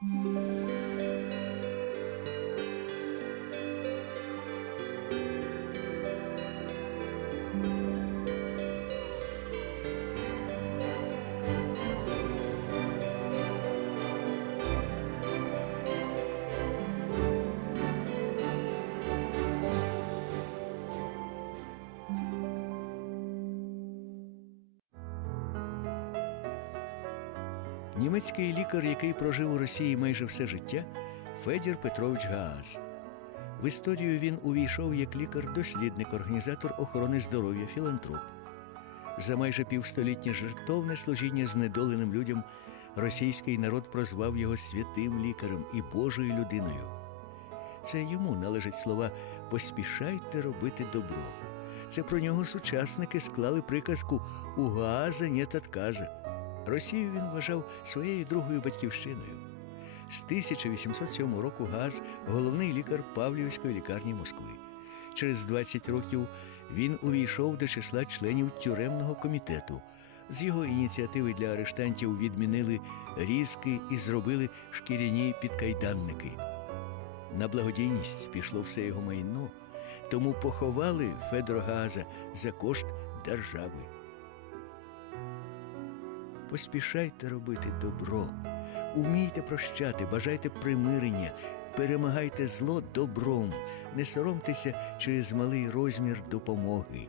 Música Німецький лікар, який прожив у Росії майже все життя, Федір Петрович Гааз. В історію він увійшов як лікар-дослідник, організатор охорони здоров'я, філантроп. За майже півстоліття жертовне служіння знедоленим людям російський народ прозвав його святим лікарем і Божою людиною. Це йому належать слова поспішайте робити добро. Це про нього сучасники склали приказку у Гааза нет отказа. Росію він вважав своєю другою батьківщиною. З 1807 року Газ головний лікар Павлівської лікарні Москви. Через 20 років він увійшов до числа членів тюремного комітету. З його ініціативи для арештантів відмінили різки і зробили шкіряні підкайданники. На благодійність пішло все його майно, тому поховали Федора Газа за кошт держави. Поспішайте робити добро, умійте прощати, бажайте примирення, перемагайте зло добром, не соромтеся через малий розмір допомоги.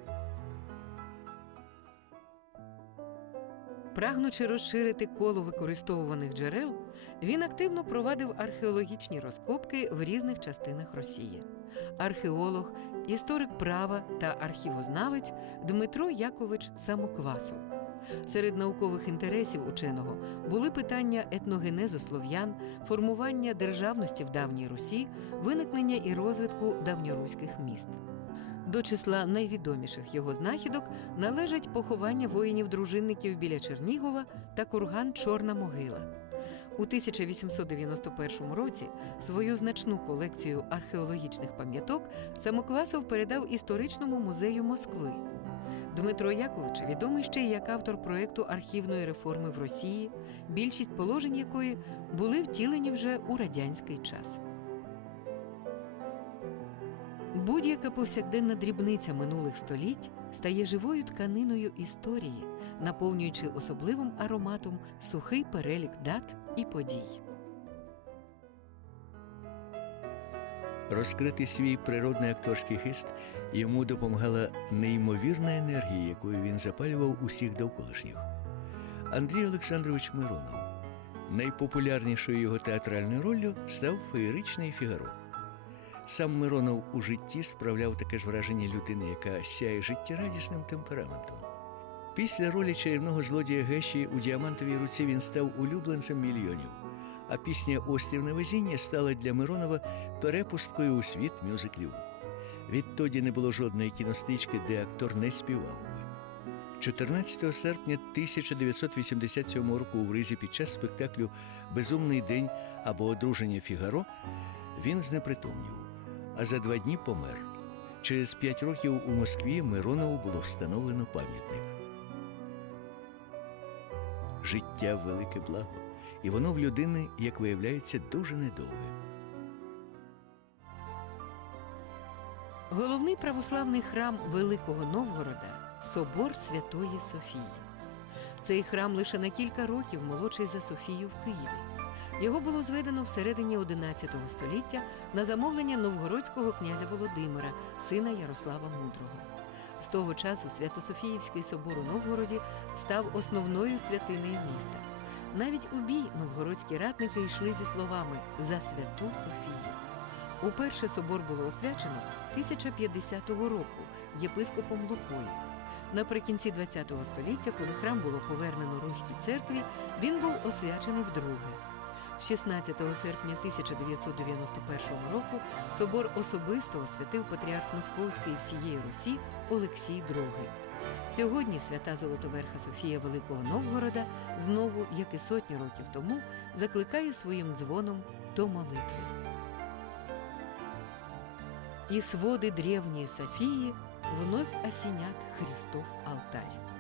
Прагнучи розширити коло використовуваних джерел, він активно провадив археологічні розкопки в різних частинах Росії. Археолог, історик права та архівознавець Дмитро Якович Самоквасов. Серед наукових інтересів ученого були питання етногенезу слов'ян, формування державності в давній Русі, виникнення і розвитку давньоруських міст. До числа найвідоміших його знахідок належать поховання воїнів-дружинників біля Чернігова та курган Чорна могила. У 1891 році свою значну колекцію археологічних пам'яток Самоквасов передав історичному музею Москви. Дмитро Якович відомий ще й як автор проєкту архівної реформи в Росії, більшість положень якої були втілені вже у радянський час. Будь-яка повсякденна дрібниця минулих століть стає живою тканиною історії, наповнюючи особливим ароматом сухий перелік дат і подій. Розкрити свій природний акторський хист йому допомагала неймовірна енергія, якою він запалював усіх довколишніх. Андрій Олександрович Миронов. Найпопулярнішою його театральною роллю став феєричний Фігаро. Сам Миронов у житті справляв таке ж враження людини, яка сяє життєрадісним темпераментом. Після ролі чарівного злодія Геші у діамантовій руці він став улюбленцем мільйонів. А пісня Острівне везіння стала для Миронова перепусткою у світ мюзиклів. Відтоді не було жодної кіностички, де актор не співав би. 14 серпня 1987 року у Ризі під час спектаклю Безумний день або одруження Фігаро він знепритомнів, а за два дні помер. Через п'ять років у Москві Миронову було встановлено пам'ятник. Життя велике благо, і воно в людини, як виявляється, дуже недовге. Головний православний храм Великого Новгорода собор Святої Софії. Цей храм лише на кілька років молодший за Софію в Києві. Його було зведено всередині XI століття на замовлення новгородського князя Володимира, сина Ярослава Мудрого. З того часу Свято-Софіївський собор у Новгороді став основною святинею міста. Навіть у бій новгородські ратники йшли зі словами за святу Софію. Уперше собор було освячено 1050 року єпископом Лукою. Наприкінці ХХ століття, коли храм було повернено Руській церкві, він був освячений вдруге. 16 серпня 1991 року собор особисто освятив патріарх Московський всієї Русі Олексій II. Сьогодні свята Золотоверха Софія Великого Новгорода знову, як і сотні років тому, закликає своїм дзвоном до молитви. И своды древние Софии вновь осенят Христов алтарь.